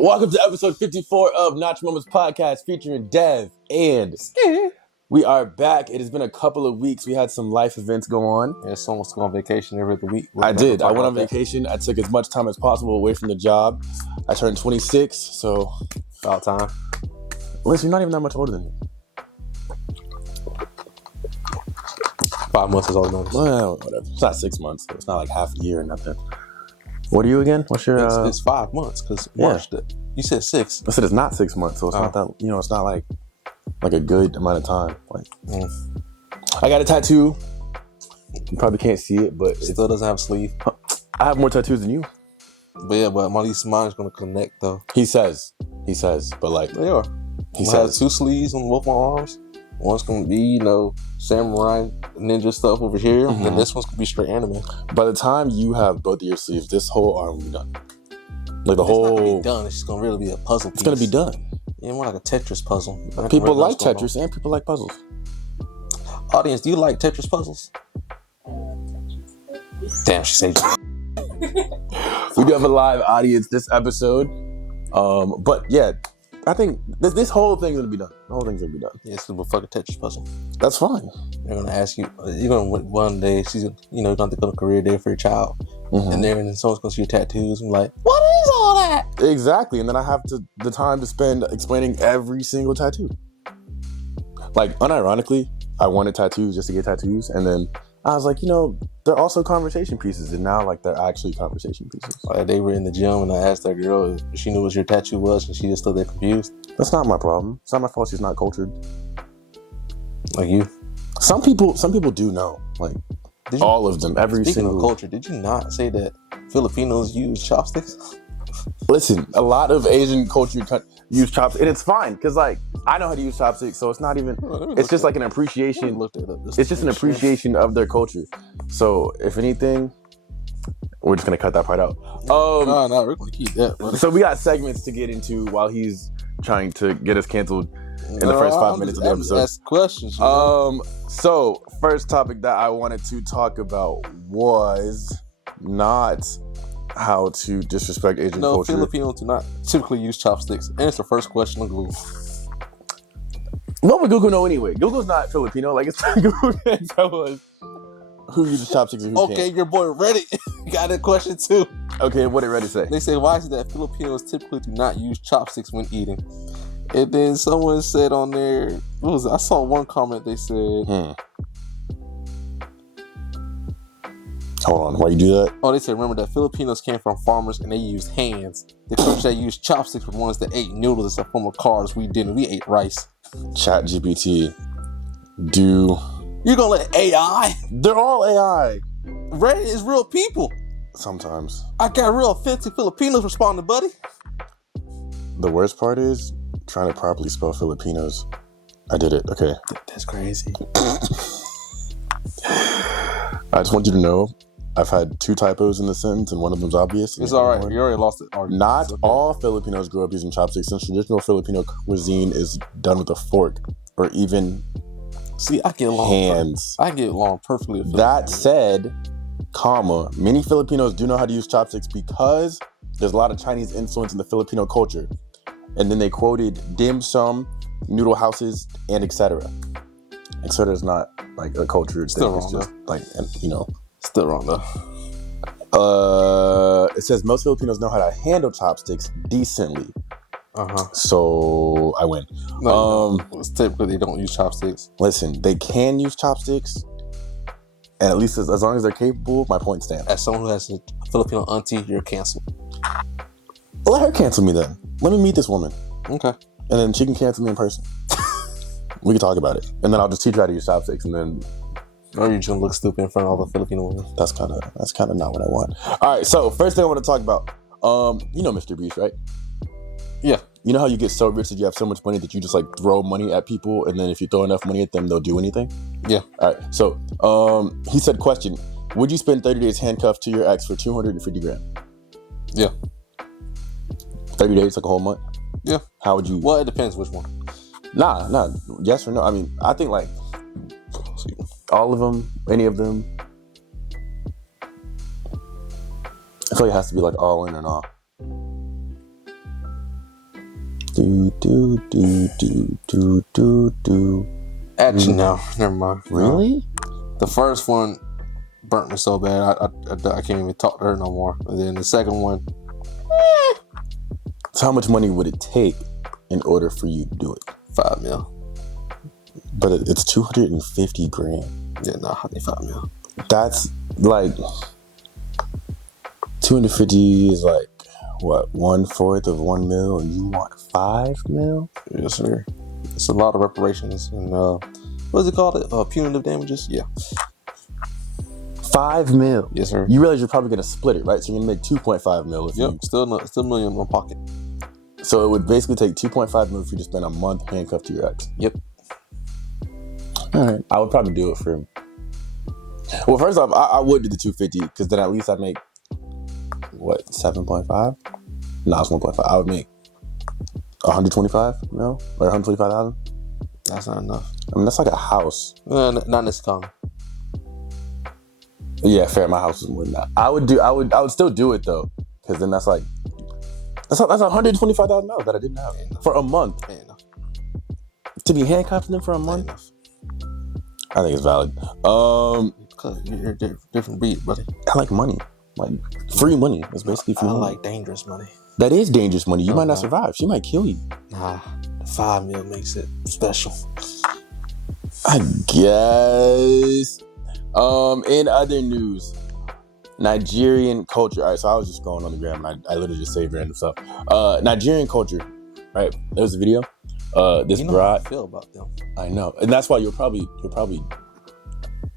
Welcome to episode 54 of Notch Moments Podcast featuring Dev and Skee. We are back. It has been a couple of weeks. We had some life events go on. Yeah, someone took on vacation every week. I did. I went on vacation. I took as much time as possible away from the job. I turned 26, so... About time. Listen, you're not even that much older than me. 5 months is all I noticed. Well, whatever. It's not 6 months. It's not like half a year or nothing. What are you again? What's your... It's 5 months, because March... You said 6. I said it's not 6 months, so it's not that... You know, it's not like a good amount of time. I got a tattoo. You probably can't see it, but it still doesn't have a sleeve. I have more tattoos than you. But yeah, but at least mine is going to connect, though. He says, but like... They are. He says 2 sleeves on both my arms. One's going to be, you know, samurai ninja stuff over here. And then this one's going to be straight anime. By the time you have both of your sleeves, this whole arm will be done. Like the whole... It's not going to be done. It's just going to really be a puzzle piece. It's going to be done. Yeah, more like a Tetris puzzle. People like Tetris and people like puzzles. Audience, do you like Tetris puzzles? Damn, she said. We do have a live audience this episode. But yeah, I think this whole thing's going to be done. The whole thing's going to be done. Yeah, it's going to be a fucking Tetris puzzle. That's fine. They're going to ask you, you're going to, one day, she's, you know, going to go to career day for your child. And then someone's going to see your tattoos and be like, what is all that? Exactly. And then I have the time to spend explaining every single tattoo. Like, unironically, I wanted tattoos just to get tattoos. And then I was like, you know, they're also conversation pieces. And now, like, they're actually conversation pieces. Like, they were in the gym and I asked that girl if she knew what your tattoo was and she just stood there confused. That's not my problem. It's not my fault she's not cultured. Like you? Some people do know. Like, all of them. Every Speaking single... of culture, did you not say that Filipinos use chopsticks? Listen, a lot of Asian culture use chopsticks, and it's fine because, like, I know how to use chopsticks, so it's not even. It's just like an appreciation. It's just an appreciation of their culture. So, if anything, we're just gonna cut that part out. No, we're gonna keep that. Buddy. So we got segments to get into while he's trying to get us canceled in the first 5 minutes of the episode. Ask questions. You know? So first topic that I wanted to talk about was not how to disrespect Asian culture. No, Filipinos do not typically use chopsticks. Answer the first question on Google. What would Google know anyway? Google's not Filipino. Like, it's not Google can't tell us who uses chopsticks and who can't. Okay, your boy Reddit got a question too. Okay, what did Reddit say? They say, why is it that Filipinos typically do not use chopsticks when eating? And then someone said on there, what was it? I saw one comment, they said... Hold on, why you do that? Oh, they said, remember that Filipinos came from farmers and they used hands. The countries that used chopsticks were ones that ate noodles as a form of carbs. We didn't. We ate rice. Chat GPT. You're gonna let AI? They're all AI. Reddit is real people. Sometimes. I got real offensive Filipinos responding, buddy. The worst part is trying to properly spell Filipinos. I did it. Okay. That's crazy. I just want you to know, I've had 2 typos in the sentence, and one of them's obvious. It's all right. You already lost it. Not all Filipinos grow up using chopsticks, since traditional Filipino cuisine is done with a fork or even I get along hands. I get along perfectly with that said, many Filipinos do know how to use chopsticks because there's a lot of Chinese influence in the Filipino culture. And then they quoted dim sum, noodle houses, and etc. Etc. is not like a culture Still thing. wrong, it's just like, you know. Still wrong though. It says most Filipinos know how to handle chopsticks decently. So I win. No, it's typically they don't use chopsticks. Listen, they can use chopsticks, and at least as long as they're capable, my point stands. As someone who has a Filipino auntie, you're canceled. Let her cancel me then. Let me meet this woman. Okay. And then she can cancel me in person. We can talk about it, and then I'll just teach her how to use chopsticks, and then. Or you're just gonna look stupid in front of all the Filipino women. That's kind of not what I want. All right, so first thing I want to talk about, you know Mr. Beast, right? Yeah. You know how you get so rich that you have so much money that you just like throw money at people, and then if you throw enough money at them, they'll do anything? Yeah. All right, so he said, question, would you spend 30 days handcuffed to your ex for $250,000? Yeah. 30 days, like a whole month? Yeah. How would you? Well, it depends which one. Nah, yes or no? I mean, I think like all of them, any of them. I feel like it has to be like all in or not. Actually, no, never mind. Really? The first one burnt me so bad, I can't even talk to her no more. And then the second one, So how much money would it take in order for you to do it? $5 million. But it's 250 grand. Yeah, no, I need $5 million. That's like 250 is like what, 1/4 of $1 million, and you want $5 million? Yes, sir. It's a lot of reparations and what is it called? Punitive damages. Yeah. $5 million. Yes, sir. You realize you're probably gonna split it, right? So you're gonna make 2.5 million. Yep. Still $1 million in my pocket. So it would basically take 2.5 million for you to spend a month handcuffed to your ex. Yep. All right. I would probably do it for him. Well, first off, I would do the 250 because then at least I'd make what, 7.5? No, it's 1.5. I would make 125 mil or 125,000. That's not enough. I mean, that's like a house. Not in this economy. Yeah, fair. My house is more than that. I would still do it though, because then that's $125,000 that I didn't have for a month. Ain't enough. To be handcuffed to them for a month. Enough. I think it's valid. Cause you're a different breed, buddy. I like money, like free money. It's basically free money. I like dangerous money. That is dangerous money. You might not survive. She might kill you. Nah, the $5 million makes it special. I guess. In other news, Nigerian culture. All right, so I was just going on the gram and I literally just saved random stuff. Nigerian culture, right? There was a video. This bride. How I feel about them. I know, and that's why you'll probably.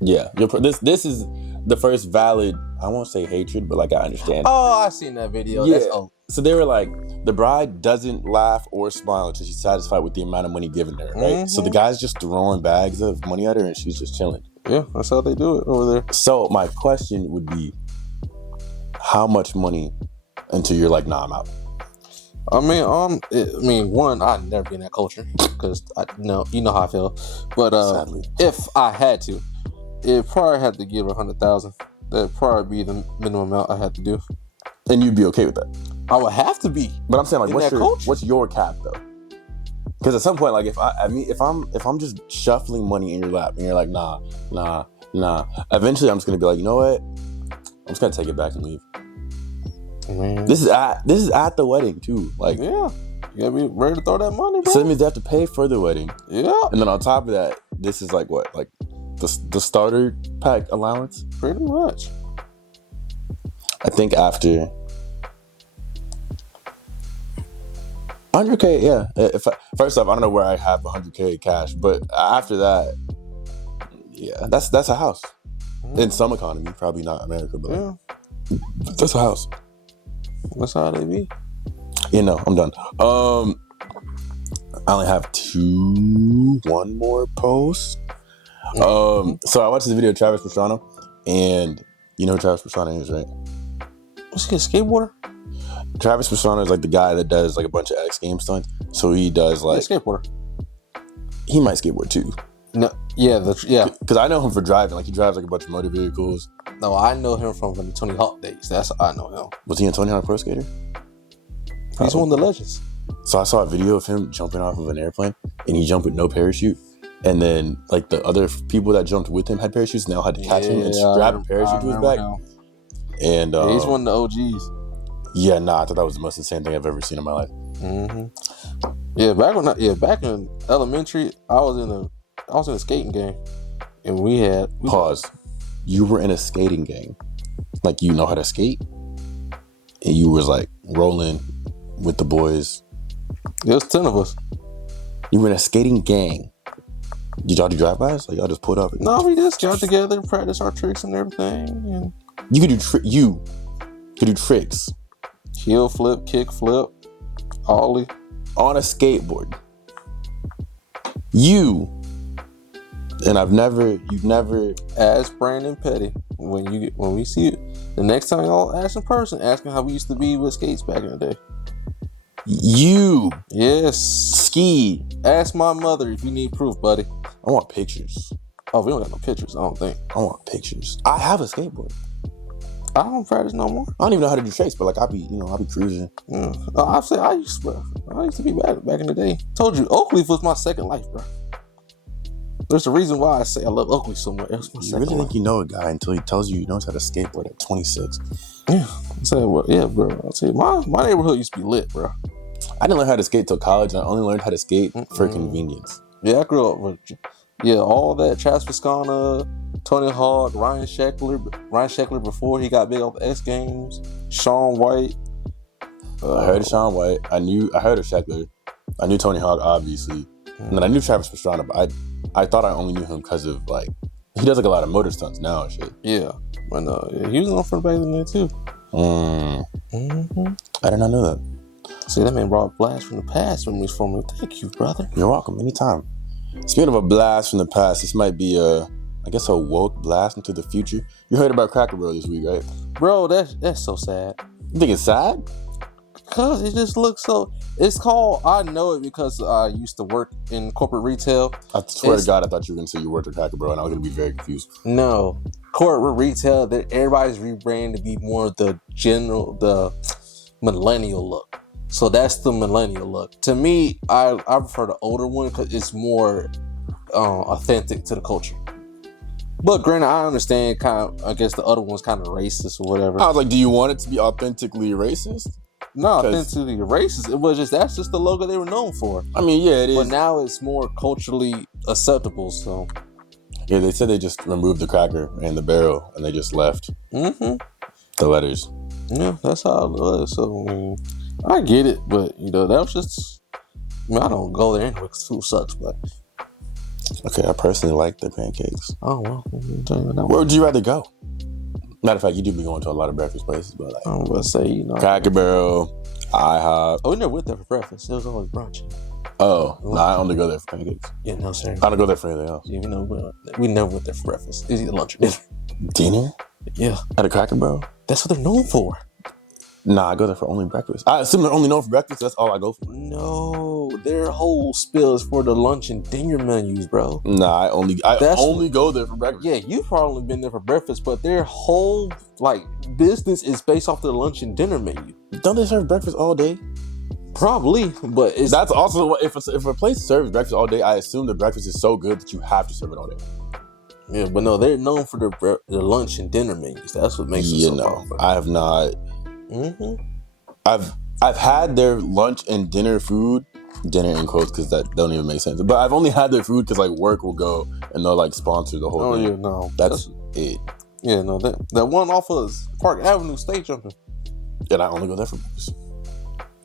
Yeah, this is the first valid. I won't say hatred, but like I understand. Oh, I seen that video. Yeah. That's So they were like, the bride doesn't laugh or smile until she's satisfied with the amount of money given her, right? Mm-hmm. So the guy's just throwing bags of money at her and she's just chilling. Yeah, that's how they do it over there. So my question would be, how much money until you're like, nah, I'm out? I mean, one, I'd never be in that culture because you know how I feel. But sadly, if I had to, it probably had to give 100,000. That'd probably be the minimum amount I had to do. And you'd be okay with that? I would have to be. But I'm saying, like, what's your cap though? Because at some point, like, if I'm just shuffling money in your lap and you're like, nah, eventually I'm just gonna be like, you know what? I'm just gonna take it back and leave. Man. This is at the wedding too. Like, yeah, you gotta be ready to throw that money, bro. So that means they have to pay for the wedding. Yeah. And then on top of that, this is like what? Like the starter pack allowance? Pretty much. I think after 100K, yeah. First off, I don't know where I have 100K cash, but after that, yeah, that's a house. In some economy, probably not America, but yeah, that's a house. That's how they be. You know, I'm done. I only have one more post. So I watched the video of Travis Pastrana, and you know who Travis Pastrana is, right? Was he a skateboarder? Travis Pastrana is like the guy that does like a bunch of X Games stunts. So he does like skateboarder. He might skateboard too. No, yeah, because I know him for driving. Like he drives like a bunch of motor vehicles. No, I know him from the Tony Hawk days. That's how I know him. Was he in Tony Hawk Pro Skater? Probably. He's one of the legends. So I saw a video of him jumping off of an airplane, and he jumped with no parachute. And then like the other people that jumped with him had parachutes, and they all had to catch him and strap a parachute to his back. And he's one of the OGs. Yeah, I thought that was the most insane thing I've ever seen in my life. Mm-hmm. Yeah, back in elementary, I was in a skating gang, and we pause. You were in a skating gang, like you know how to skate, and you was like rolling with the boys. There was 10 of us. You were in a skating gang. Did y'all do drive-bys? Like y'all just pulled up? No, we just got together and practice our tricks and everything. And you could do tricks. Heel flip, kick flip, ollie. On a skateboard. You've never asked Brandon Petty when we see it. The next time y'all ask in person, ask him how we used to be with skates back in the day. Yes. Skee. Ask my mother if you need proof, buddy. I want pictures. Oh, we don't got no pictures, I don't think. I want pictures. I have a skateboard. I don't practice no more. I don't even know how to do tricks, but like I'll be cruising. I used to I used to be back in the day. Told you, Oakleaf was my second life, bro. There's a reason why I say I love Oakleaf so much. That's my You second really life. think you know a guy until he tells you he knows how to skateboard at 26. Yeah. Yeah, bro. I'll tell you, my neighborhood used to be lit, bro. I didn't learn how to skate till college, and I only learned how to skate for convenience. Yeah, I grew up with all that. Travis Pastrana, Tony Hawk, Ryan Sheckler before he got big off X Games, Shaun White. I heard of Shaun White. I heard of Sheckler. I knew Tony Hawk, obviously. And then I knew Travis Pastrana, but I thought I only knew him because of, like, he does, like, a lot of motor stunts now and shit. Yeah. But he was on for back in there, too. I did not know that. See, that man brought a blast from the past for me. Thank you, brother. You're welcome. Anytime. Speaking of a blast from the past, this might be a woke blast into the future. You heard about Cracker Barrel this week, right? Bro, that's so sad. You think it's sad? Because it just looks so... It's called... I know it because I used to work in corporate retail. I swear to God, I thought you were going to say you worked at Cracker Barrel, and I was going to be very confused. No. Corporate retail, everybody's rebranding to be more the millennial look. So that's the millennial look. To me, I prefer the older one because it's more authentic to the culture. But granted, I understand I guess the other one's kind of racist or whatever. I was like, do you want it to be authentically racist? No, authentically racist. It was that's just the logo they were known for. I mean, yeah, it is. But now it's more culturally acceptable, so. Yeah, they said they just removed the cracker and the barrel and they just left the letters. Yeah, that's how it was. So, I get it, but, that was just... I don't go there anyway because food sucks, but... Okay, I personally like the pancakes. Oh, well. Where would you rather go? Matter of fact, you do be going to a lot of breakfast places, but like... I'm going to say, Cracker Barrel, IHOP... Oh, we never went there for breakfast. It was always brunch. Oh, no, I only go there for pancakes. Yeah, no, sir. I don't go there for anything else. Yeah, we never went there for breakfast. It's either lunch or dinner. Dinner? Yeah. At a Cracker Barrel? That's what they're known for. Nah, I go there for only breakfast. I assume they're only known for breakfast. That's all I go for. No, their whole spill is for the lunch and dinner menus, bro. Nah, I only go there for breakfast. Yeah, you've probably been there for breakfast, but their whole business is based off the lunch and dinner menu. Don't they serve breakfast all day? Probably, but that's also what if a place serves breakfast all day. I assume the breakfast is so good that you have to serve it all day. Yeah, but no, they're known for their lunch and dinner menus. That's what makes it so powerful. I have not. I've had their lunch and dinner food, dinner in quotes because that don't even make sense. But I've only had their food because work will go and they'll sponsor the whole thing. Oh yeah, no, that's it. Yeah, no, that one off of Park Avenue, stay jumping. And I only go there for breakfast.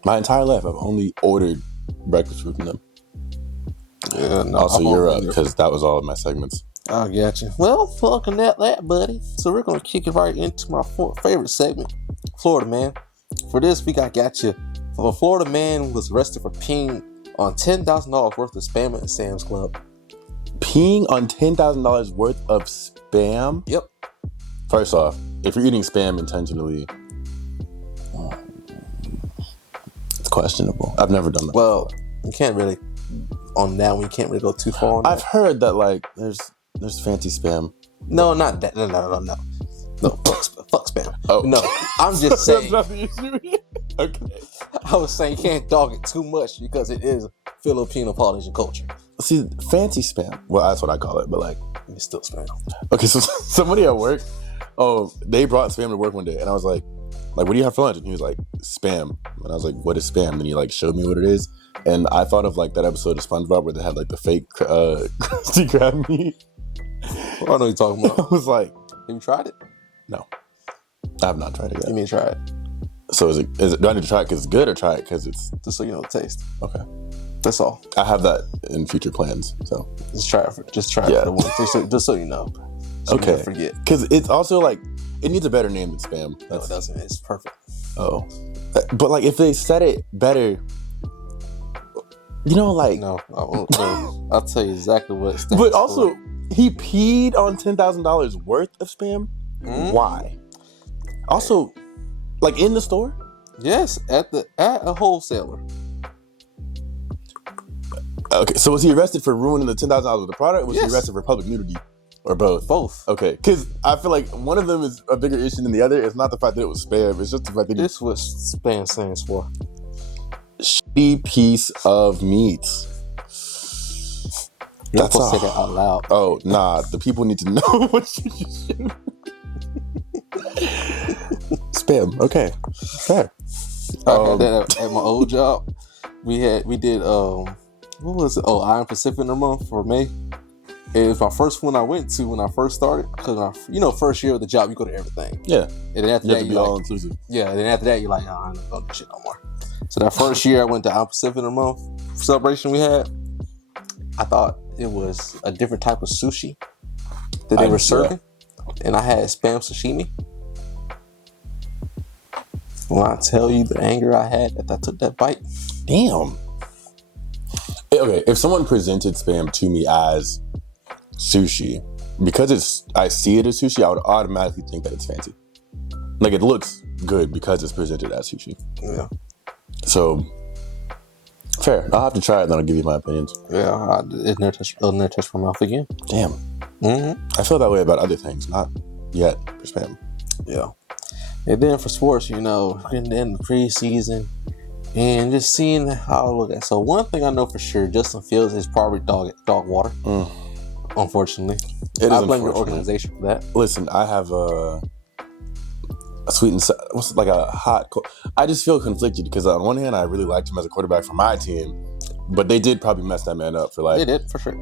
My entire life, I've only ordered breakfast food from them. Yeah, no. Also, you're up because that was all of my segments. I got you. Well, fucking that, buddy. So we're gonna kick it right into my favorite segment, Florida Man. For this week, I got you. A Florida man was arrested for peeing on $10,000 worth of Spam at Sam's Club. Peeing on $10,000 worth of Spam? Yep. First off, if you're eating Spam intentionally, it's questionable. I've never done that. Well, you can't really on that one. You can't really go too far on that. I've heard that there's fancy Spam. No, not that. No, fuck Spam. Oh. No, I'm just saying. That's not the issue. Okay. I was saying you can't dog it too much because it is Filipino Polynesian culture. See, fancy Spam. Well, that's what I call it, but it's still Spam. Okay, so somebody at work, they brought Spam to work one day, and I was like, what do you have for lunch? And he was like, Spam. And I was like, what is Spam? And he showed me what it is. And I thought of that episode of SpongeBob where they had the fake Krusty Krab meat. Well, I know what you're talking about. I was like, have you tried it? No, I have not tried it yet. You mean try it? So is it? Do I need to try it because it's good or try it because it's just so you know the taste? Okay, that's all. I have that in future plans. So just try it for the one, just so you know. So okay, you forget because it's also it needs a better name than Spam. No, it doesn't. It's perfect. Oh, but if they said it better. No, I'll tell you exactly what it stands But also, for. He peed on $10,000 worth of Spam? Why? Also, in the store? Yes, at a wholesaler. Okay, so was he arrested for ruining the $10,000 of the product, or was he arrested for public nudity? Or both? Both. Okay, because I feel one of them is a bigger issue than the other. It's not the fact that it was Spam, it's just the fact that This is what Spam stands for. shitty piece of meat. You're That's supposed to say that out loud. Oh, nah. The people need to know what you just said. Spam. Okay. Fair. I had that at my old job. We did what was it? Oh, Iron Pacific in a month for May. It was my first one I went to when I first started. Because first year of the job, you go to everything. Yeah. And then after You that, have to be all inclusive. Yeah. And then after that, you're like, oh, I'm not going to do shit no more. So that first year I went to Iron Pacific in a month celebration we had. I thought it was a different type of sushi that they were serving. And I had Spam sashimi. When I tell you the anger I had that I took that bite. Damn. Okay, if someone presented Spam to me as sushi, because I see it as sushi, I would automatically think that it's fancy. Like, it looks good because it's presented as sushi. Yeah. So, fair. I'll have to try it, then I'll give you my opinions. Yeah, it'll never touch my mouth again. Damn. Mm-hmm. I feel that way about other things, not yet for Spam. Yeah. And then for sports, getting in the preseason and just seeing how I look at. So one thing I know for sure, Justin Fields is probably dog water. Unfortunately, I blame your organization for that. Listen, I have a sweet and like a hot. I just feel conflicted because on one hand, I really liked him as a quarterback for my team, but they did probably mess that man up for life. They did for sure.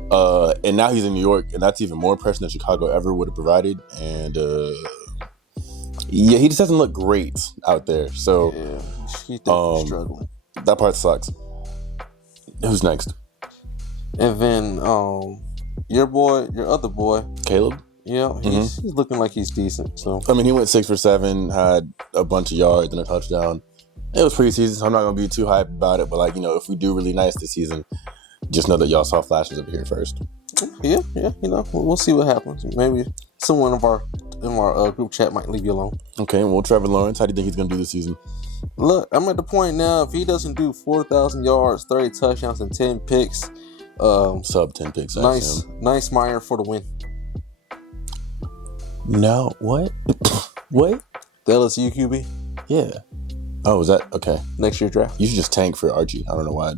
And now he's in New York, and that's even more pressure than Chicago ever would have provided. And yeah, he just doesn't look great out there. So he's struggling. That part sucks. Who's next? And then your other boy, Caleb. Yeah, he's looking like he's decent. So I mean, he went 6 for 7, had a bunch of yards and a touchdown. It was preseason, so I'm not gonna be too hyped about it. But if we do really nice this season, just know that y'all saw flashes of here first. Yeah. We'll see what happens. Maybe someone in our group chat might leave you alone. Okay, well, Trevor Lawrence, how do you think he's gonna do this season? Look, I'm at the point now. If he doesn't do 4,000 yards, 30 touchdowns, and 10 picks, sub 10 picks. Nice Meyer for the win. No, what? What? The LSU QB. Yeah. Oh, is that okay? Next year draft. You should just tank for Archie. I don't know why.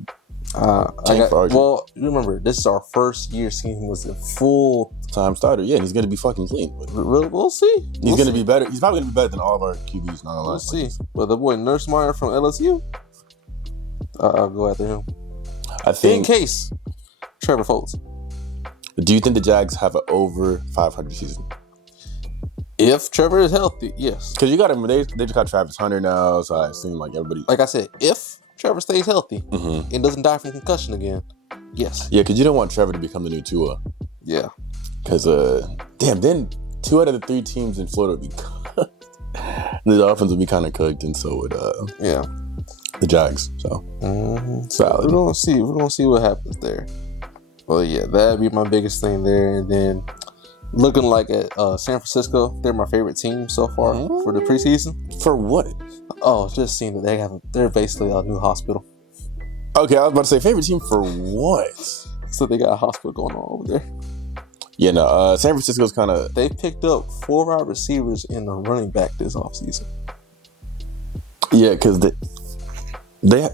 For Archie. Well, remember, this is our first year seeing him as a full-time starter. Yeah, and he's going to be fucking clean. We'll see. He's going to be better. He's probably going to be better than all of our QBs. Not we'll see. But the boy Nursmeyer from LSU, I'll go after him. I think. In case Trevor folds. Do you think the Jags have an over 500 season? If Trevor is healthy, yes. Because you got him. They just got Travis Hunter now, so I assume everybody. Like I said, if Trevor stays healthy and doesn't die from concussion again, yes. Yeah, because you don't want Trevor to become the new Tua. Yeah. Because, then 2 out of the 3 teams in Florida would be cooked. The Dolphins would be kind of cooked, and so would the Jags. So, so we're gonna see. We're gonna see what happens there. Well, yeah, that'd be my biggest thing there, and then. Looking like at San Francisco, they're my favorite team so far for the preseason. For what? Oh, just seeing that they're basically a new hospital. Okay, I was about to say favorite team for what? So they got a hospital going on over there. Yeah, no. San Francisco's kind of. They picked up 4 wide receivers and a running back this offseason. Yeah, because they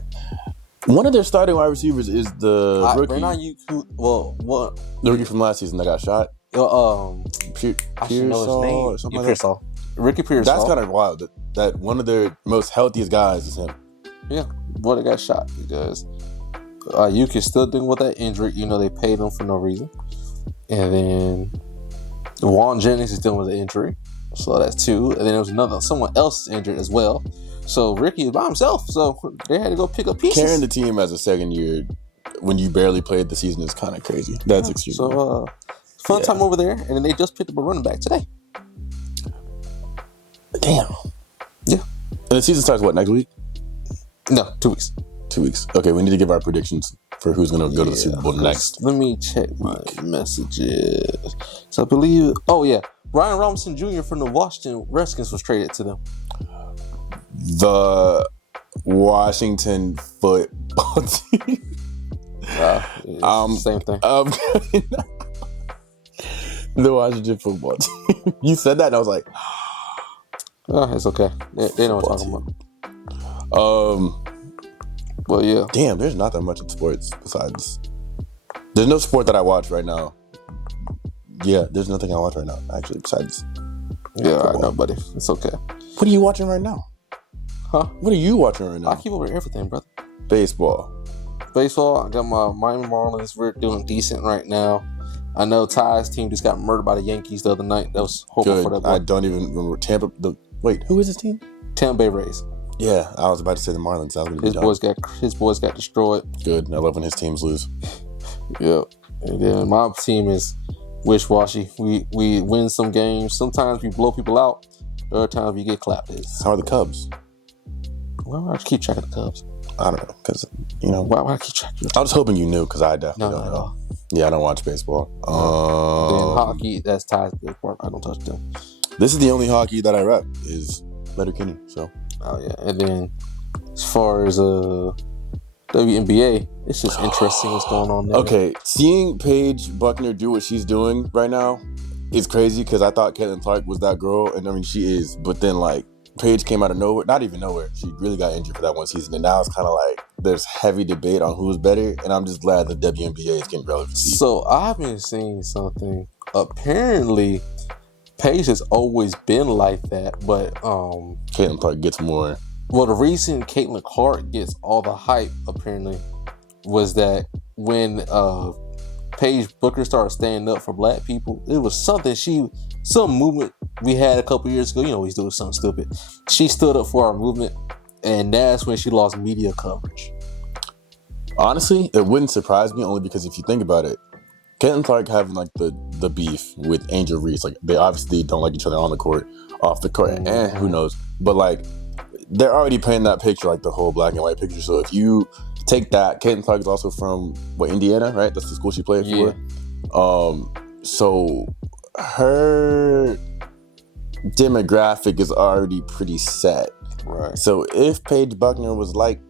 one of their starting wide receivers is the rookie. What? The rookie from last season that got shot. I should know his name. Pearsall. Ricky Pearsall. That's kind of wild that one of their most healthiest guys is him. Yeah, boy, they got shot because Ayuk is still dealing with that injury. They paid him for no reason. And then Juwan Jennings is dealing with the injury. So that's 2. And then there was someone else injured as well. So Ricky is by himself. So they had to go pick up pieces. Carrying the team as a second year when you barely played the season is kind of crazy. That's extreme. So fun time over there. And then they just picked up a running back today. Damn. Yeah. And the season starts next week? No, 2 weeks. 2 weeks. Okay, we need to give our predictions for who's going to go to the Super Bowl next. Let me check my messages. So I believe, Ryan Robinson Jr. from the Washington Redskins was traded to them. The Washington football team. Same thing. The Washington football team. You said that, and I was like, it's okay. They know what I'm talking about. Well, yeah. Damn, there's not that much in sports besides. There's no sport that I watch right now. Yeah, there's nothing I watch right now, actually, besides. Yeah, I know, buddy. It's okay. What are you watching right now? Huh? What are you watching right now? I keep over everything, brother. Baseball. Baseball, I got my Miami Marlins. We're doing decent right now. I know Ty's team just got murdered by the Yankees the other night. That was horrible for that boy. I don't even remember Wait, who is his team? Tampa Bay Rays. Yeah, I was about to say the Marlins. His boys got destroyed. Good. I love when his teams lose. Yeah. And then my team is wish-washy. We win some games. Sometimes we blow people out. Other times we get clapped. How are the Cubs? Well, I keep track of the Cubs. I don't know, because, you know. Why I keep track of it? I was hoping you knew, because I definitely don't know. Yeah, I don't watch baseball. Then hockey, that's Ty's big part. I don't touch them. This is the only hockey that I rep, is Letterkenny, so. Oh, yeah. And then as far as WNBA, it's just interesting what's going on there. Okay, seeing Paige Buckner do what she's doing right now is crazy, because I thought Caitlin Clark was that girl, and I mean, she is, but then, like, Paige came out of nowhere, not even nowhere. She really got injured for that one season, and now it's kind of like there's heavy debate on who's better, and I'm just glad the WNBA is getting relevancy. So I've been seeing something. Apparently, Paige has always been like that, but Caitlin Clark gets more. Well, the reason Caitlin Clark gets all the hype apparently was that when Paige Booker started standing up for black people, it was some movement we had a couple years ago. You know, he's doing something stupid. She stood up for our movement, and that's when she lost media coverage. Honestly, it wouldn't surprise me, only because if you think about it, Caitlin Clark having like the beef with Angel Reese, like they obviously don't like each other on the court, off the court, and who knows, but like they're already painting that picture, like the whole black and white picture. So if you take that, Caitlin Clark is also from Indiana, right? That's the school she played for. So her demographic is already pretty set, right? So if Paige Buckner was like,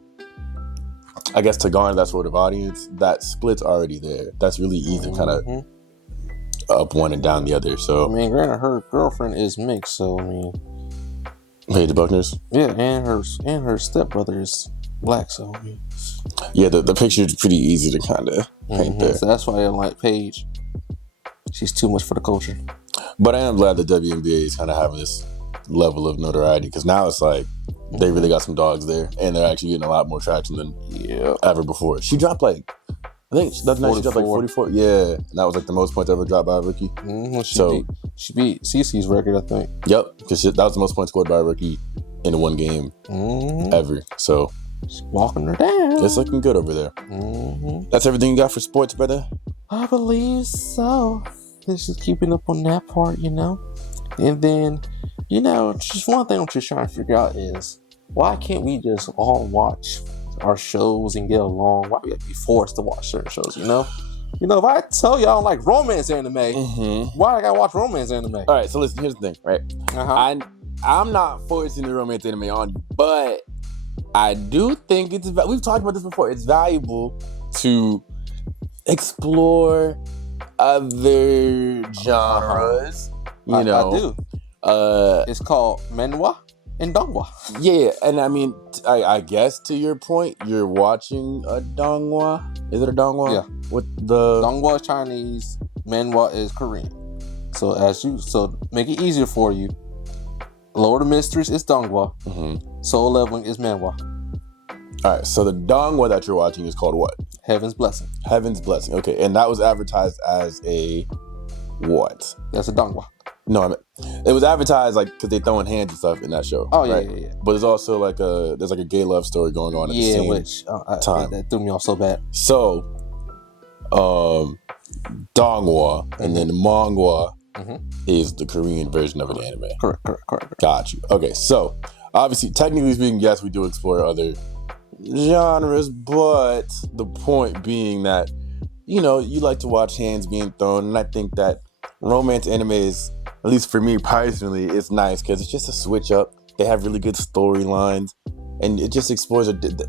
I guess, to garner that sort of audience, that split's already there. That's really easy, kind of up one and down the other. So I mean, granted, her girlfriend is mixed, so I mean, Paige Buckner's, yeah, and her stepbrother is black, so I mean, yeah, the picture is pretty easy to kind of paint there. So that's why I don't like Paige. She's too much for the culture. But I am glad the WNBA is kind of having this level of notoriety, because now it's like they really got some dogs there, and they're actually getting a lot more traction than ever before. She dropped like, I think that's nice. She dropped like 44. Yeah, and that was like the most points ever dropped by a rookie. She beat Cece's record, I think. Yep, because that was the most points scored by a rookie in one game ever. So she's walking her down. It's looking good over there. That's everything you got for sports, brother? I believe so. This is keeping up on that part, you know. And then, you know, just one thing I'm just trying to figure out is, why can't we just all watch our shows and get along? Why do we have to be forced to watch certain shows, you know? You know, if I tell you I don't like romance anime, why do I gotta watch romance anime? All right, so listen, here's the thing, right? I'm not forcing the romance anime on you, but I do think we've talked about this before, it's valuable to explore other genres. You know, I do. It's called manhwa and donghua. Yeah, and I mean, I guess to your point, you're watching a donghua. Is it a donghua? Yeah. With the donghua is Chinese, manhwa is Korean. So make it easier for you. Lord of Mysteries is donghua. Soul Leveling is manhwa. All right, so the donghua that you're watching is called what? Heaven's Blessing. Heaven's Blessing. Okay, and that was advertised as a what? That's a donghua. No, I mean, it was advertised like because they throwing hands and stuff in that show. Oh right? Yeah. But there's also like a gay love story going on at the same time. That threw me off so bad. So, donghua and then manhwa is the Korean version of an anime. Correct. Got you. Okay, so obviously, technically speaking, yes, we do explore other genres, but the point being that, you know, you like to watch hands being thrown, and I think that romance anime is, at least for me personally, it's nice because it's just a switch up. They have really good storylines, and it just explores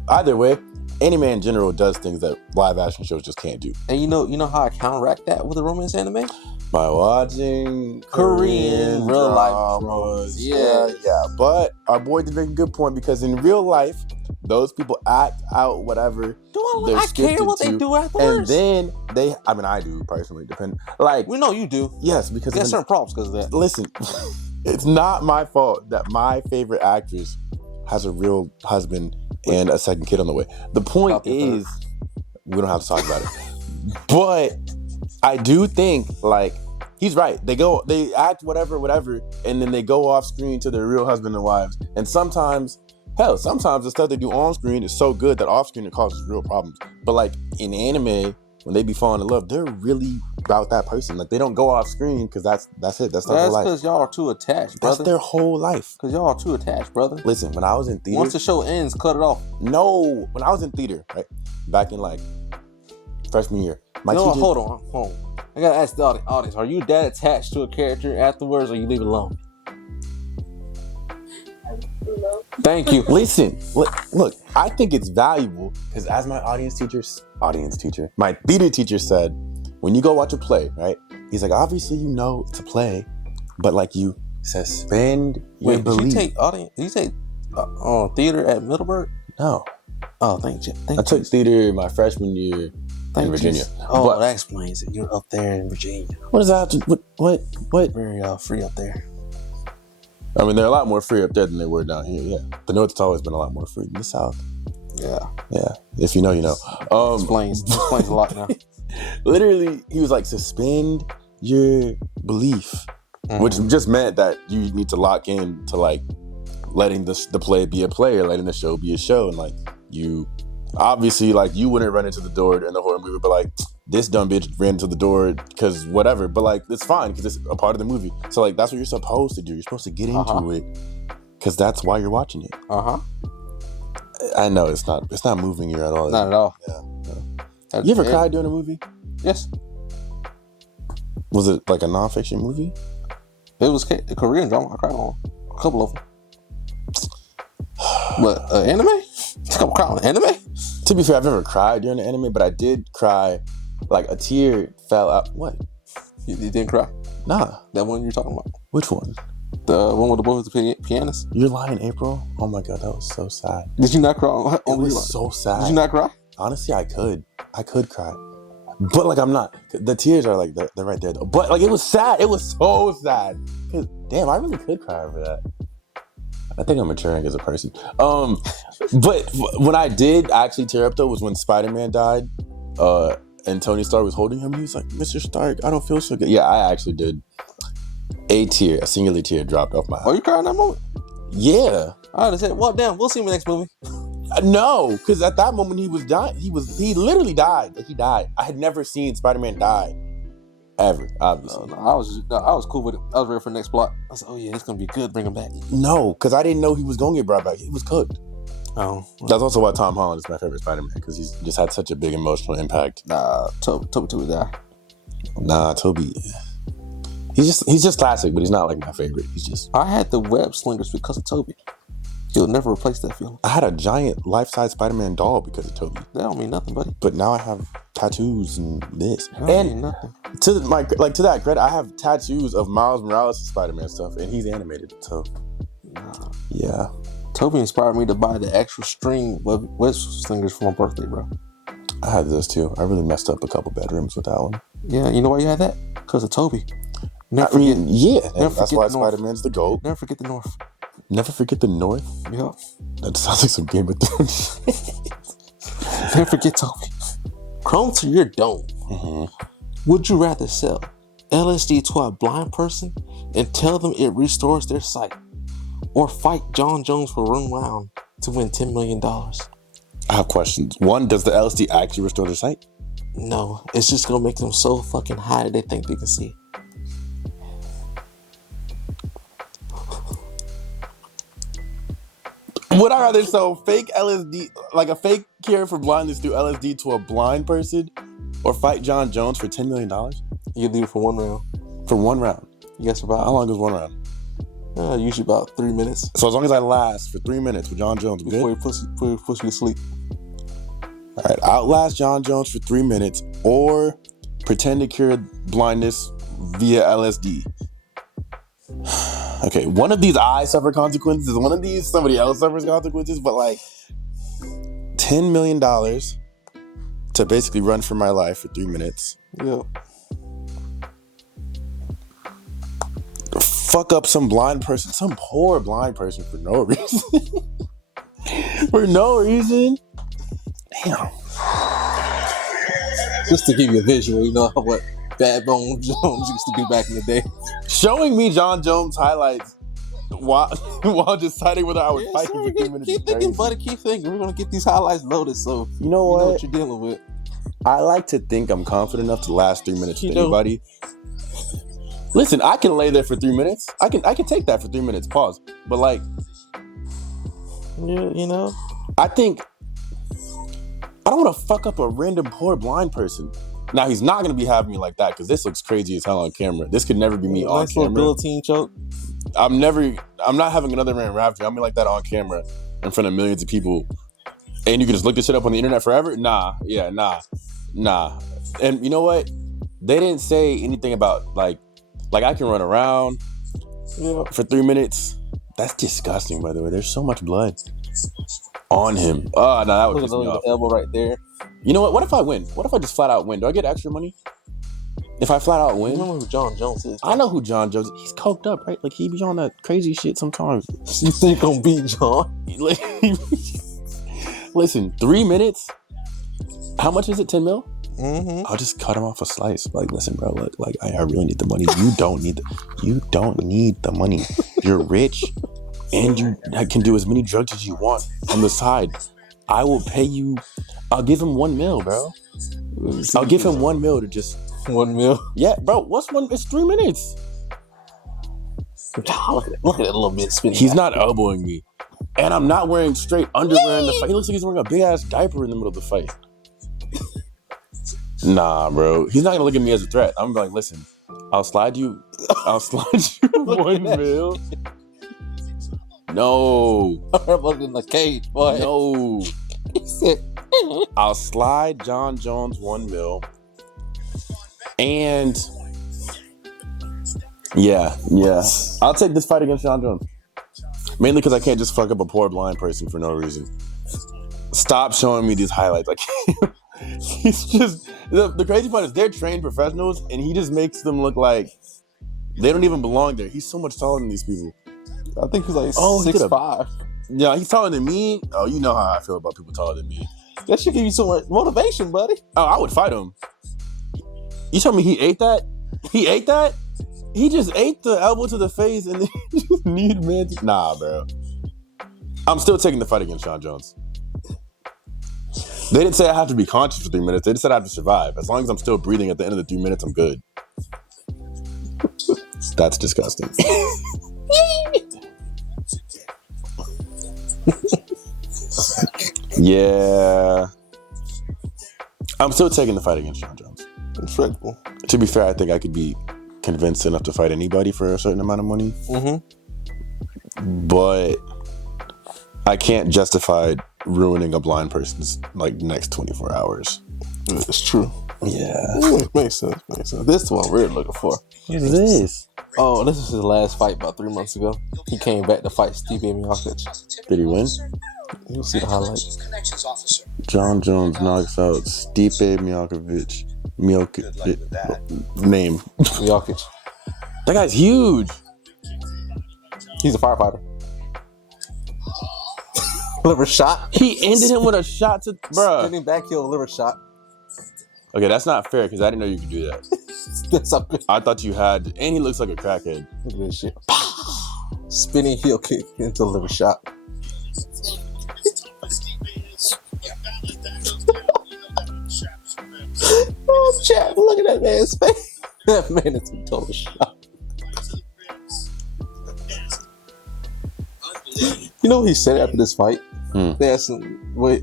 either way. Anime in general does things that live action shows just can't do. And you know how I counteract that with a romance anime? By watching Korean real life dramas. dramas. Yeah. But our boy did make a good point because in real life, those people act out whatever they're I care scripted what they to, do afterwards. and then I do personally, like we know you do. Yes, because there's certain problems because of that. Listen, it's not my fault that my favorite actress has a real husband and a second kid on the way. The point is, we don't have to talk about it. But I do think, like, he's right. They act whatever, and then they go off screen to their real husband and wives. And sometimes the stuff they do on screen is so good that off screen it causes real problems. But like in anime, when they be falling in love, they're really about that person. Like they don't go off screen because that's it. That's their whole life. That's because y'all are too attached, brother. That's their whole life. Because y'all are too attached, brother. Listen, when I was in theater, once the show ends, cut it off. No, when I was in theater, right, back in like freshman year, my teacher. Hold on. I gotta ask the audience: are you that attached to a character afterwards, or you leave it alone? Thank you. Listen, look, I think it's valuable because as my my theater teacher said, when you go watch a play, right? He's like, obviously you know it's a play, but like you suspend your belief. Did you take theater at Middleburg? No. Oh, thank you. I took theater my freshman year in Virginia. Oh, that explains it. You're up there in Virginia. What does that have to, what? Very free up there. I mean, they're a lot more free up there than they were down here, yeah. The North has always been a lot more free than the South. Yeah. If you know, you know. Explains a lot now. Literally, he was like, suspend your belief, which just meant that you need to lock in to like letting the play be a play or letting the show be a show. And like you, obviously, like you wouldn't run into the door in the horror movie, but like this dumb bitch ran into the door because whatever. But like it's fine because it's a part of the movie. So like that's what you're supposed to do. You're supposed to get into it because that's why you're watching it. I know it's not moving you at all. Not at all. Yeah. You ever cried during a movie? Yes. Was it like a nonfiction movie? It was a Korean drama. I cried on a couple of them. But anime? I'm crying on anime? To be fair, I've never cried during an anime, but I did cry. Like a tear fell out. What? You didn't cry? Nah. That one you're talking about? Which one? The one with the boy with the pianist? You're lying, April? Oh my god, that was so sad. Did you not cry? It was so sad. Did you not cry? Honestly, I could cry. But like I'm not. The tears are like they're right there though. But like it was sad. It was so sad. Cause damn, I really could cry over that. I think I'm maturing as a person. But when I did actually tear up though was when Spider-Man died. And Tony Stark was holding him. He was like, "Mr. Stark, I don't feel so good." Yeah, I actually did. A singular tear dropped off my eye. Oh, you cried in that moment? Yeah. I would have said, well, damn, we'll see him in the next movie. No, because at that moment he was dying. He literally died. Like he died. I had never seen Spider-Man die. Ever, obviously. No, I was cool with it. I was ready for the next plot. I was like, oh yeah, it's gonna be good, bring him back. No, because I didn't know he was gonna get brought back. He was cooked. Oh. Well. That's also why Tom Holland is my favorite Spider-Man, because he's just had such a big emotional impact. Nah, Toby died. Nah, Toby. He's just classic, but he's not like my favorite. He's just. I had the web slingers because of Toby. He'll never replace that feeling. I had a giant life-size Spider-Man doll because of Toby. That don't mean nothing, buddy. But now I have tattoos and this. That don't mean nothing. To that credit, I have tattoos of Miles Morales' Spider-Man stuff, and he's animated. So, yeah. Toby inspired me to buy the extra string web slingers for my birthday, bro. I had those too. I really messed up a couple bedrooms with that one. Yeah, you know why you had that? Because of Toby. That's why Spider-Man's the GOAT. Never forget the North. Never forget the North? Yeah. That sounds like some Game of Thrones. Never forget Toby. Chrome to your dome. Would you rather sell LSD to a blind person and tell them it restores their sight, or fight John Jones for 1 round to win $10 million? I have questions. One, does the LSD actually restore their sight? No, it's just gonna make them so fucking high that they think they can see it. Would I rather sell fake LSD, like a fake cure for blindness through LSD to a blind person, or fight John Jones for $10 million? You do it for 1 round. For 1 round? Yes, about. How long is 1 round? Usually about 3 minutes. So as long as I last for 3 minutes with John Jones, before he puts you to sleep. All right, outlast John Jones for 3 minutes, or pretend to cure blindness via LSD. Okay, one of these I suffer consequences, one of these somebody else suffers consequences, but like $10 million to basically run for my life for 3 minutes. Yeah. Fuck up some blind person, some poor blind person for no reason. For no reason. Damn. Just to give you a visual, you know what Bad Bone Jones used to do back in the day. Showing me John Jones highlights while deciding whether I would fight him for 3 minutes. Keep thinking, buddy. Keep thinking. We're gonna get these highlights loaded, so you know what you're dealing with. I like to think I'm confident enough to last 3 minutes with anybody. Listen, I can lay there for 3 minutes. I can take that for 3 minutes. Pause. But like, yeah, you know, I think I don't want to fuck up a random poor blind person. Now he's not gonna be having me like that because this looks crazy as hell on camera. This could never be me on nice camera. Little guillotine choke. I'm not having another man rap me. I'm like that on camera in front of millions of people. And you can just look this shit up on the internet forever? Nah. And you know what? They didn't say anything about like I can run around for 3 minutes. That's disgusting, by the way. There's so much blood on him. Oh, no, that would piss me off. Elbow right there. You know what? What if I win? What if I just flat out win? Do I get extra money? If I flat out win? You know who John Jones is? I know who John Jones is. He's coked up, right? Like, he be on that crazy shit sometimes. You think I'm gonna beat John? Listen, 3 minutes? How much is it? 10 mil? Mm-hmm. I'll just cut him off a slice. Like, listen, bro, look, like, I really need the money. You don't need the money. You're rich, and you can do as many drugs as you want on the side. I will pay you. I'll give him 1 mil, bro. I'll give him 1 mil to just 1 mil. Yeah, bro. What's one? It's 3 minutes. Look at that little bit spinning. He's not elbowing me, and I'm not wearing straight underwear in the fight. He looks like he's wearing a big ass diaper in the middle of the fight. Nah, bro. He's not gonna look at me as a threat. I'm like, listen, I'll slide you 1 mil. No. I'm looking in the cage, boy. No. He said, I'll slide John Jones 1 mil. And yeah. I'll take this fight against John Jones. Mainly because I can't just fuck up a poor blind person for no reason. Stop showing me these highlights. I can't. He's just the crazy part is they're trained professionals, and he just makes them look like they don't even belong there. He's so much taller than these people. I think he's like 6'5". Yeah, he's taller than me. Oh, you know how I feel about people taller than me. That should give you so much motivation, buddy. Oh, I would fight him. You tell me he ate that? He ate that? He just ate the elbow to the face and then just need man. Nah, bro. I'm still taking the fight against John Jones. They didn't say I have to be conscious for 3 minutes. They just said I have to survive. As long as I'm still breathing at the end of the 3 minutes, I'm good. That's disgusting. Yeah. I'm still taking the fight against John Jones. Incredible. To be fair, I think I could be convinced enough to fight anybody for a certain amount of money. Mm-hmm. But I can't justify ruining a blind person's like next 24 hours. It's true. Yeah. Makes sense. This is what we're looking for. What is this? Oh, this was his last fight about 3 months ago. He came back to fight Steve Miocic. Did he win? You'll see the highlights. John Jones knocks out Stipe Miocic. Name. Miocic. That guy's huge. He's a firefighter. Liver shot. He ended him with a shot to bruh. Spinning back heel liver shot. Okay, that's not fair because I didn't know you could do that. That's up. I thought you had, and he looks like a crackhead. Look at this shit. Spinning heel kick into liver shot. Oh, chat, look at that man's face. That man is a total shot. You know what he said after this fight? They asked him what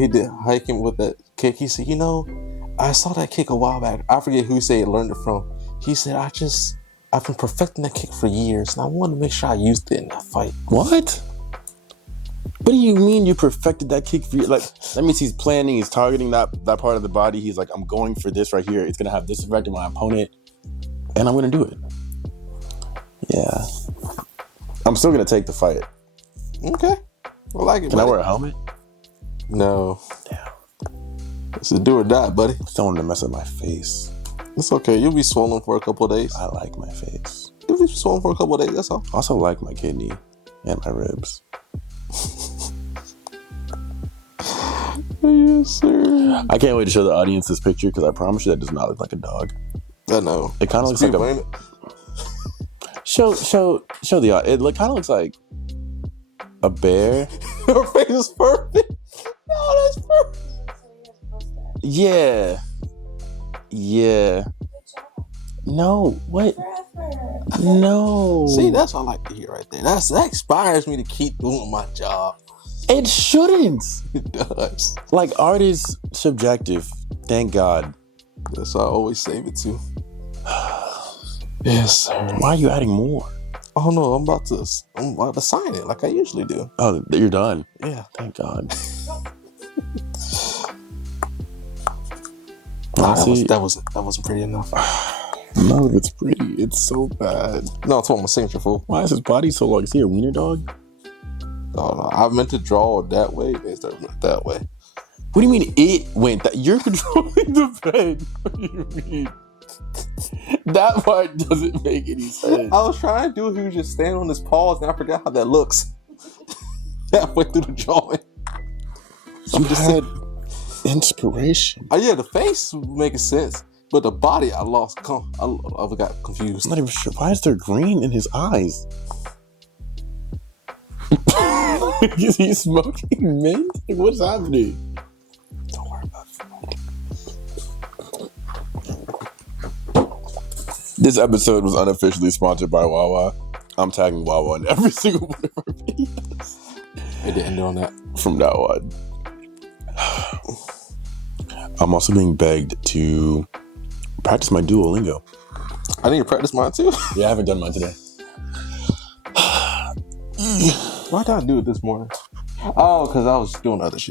he did hiking with that kick. He said, I saw that kick a while back. I forget who he said he learned it from. He said, I've been perfecting that kick for years, and I wanted to make sure I used it in that fight. What? What do you mean you perfected that kick for you? Like, that means he's planning, he's targeting that part of the body. He's like, I'm going for this right here. It's going to have this effect on my opponent. And I'm gonna do it. Yeah. I'm still gonna take the fight. Okay. I like it. Can I wear a helmet? No. Damn. It's a do or die, buddy. I still want to mess up my face. It's okay. You'll be swollen for a couple of days. I like my face. You'll be swollen for a couple of days. That's all. I also like my kidney and my ribs. Yes, sir. I can't wait to show the audience this picture because I promise you that does not look like a dog. I know. It kind of looks like a. Show the audience. It kind of looks like a bear. Her face is perfect. No, that's perfect. Yeah. No, what? No. See, that's what I like to hear right there. That inspires me to keep doing my job. It shouldn't. It does. Like, art is subjective. Thank God. That's why I always save it too. Yes, sir. Why are you adding more? Oh no, I'm about to sign it like I usually do. Oh, you're done. Yeah. Thank God. That wasn't pretty enough. No, it's pretty. It's so bad. No, it's on my signature, fool. Why is his body so long? Is he a wiener dog? Oh no, I meant to draw it that way instead of that way. What do you mean it went that? You're controlling the pen. What do you mean? That part doesn't make any sense. I was trying to do it. He was just standing on his paws, and I forgot how that looks. Halfway through the drawing. You had inspiration. Oh yeah, the face was making sense, but the body I lost. I got confused. I'm not even sure. Why is there green in his eyes? Is he smoking mint? Like, what's happening? Don't worry about it. This episode was unofficially sponsored by Wawa. I'm tagging Wawa in every single one of our videos. It didn't end on that. From now on. I'm also being begged to practice my Duolingo. I need to practice mine too. Yeah, I haven't done mine today. Why did I do it this morning? Oh, because I was doing other shit.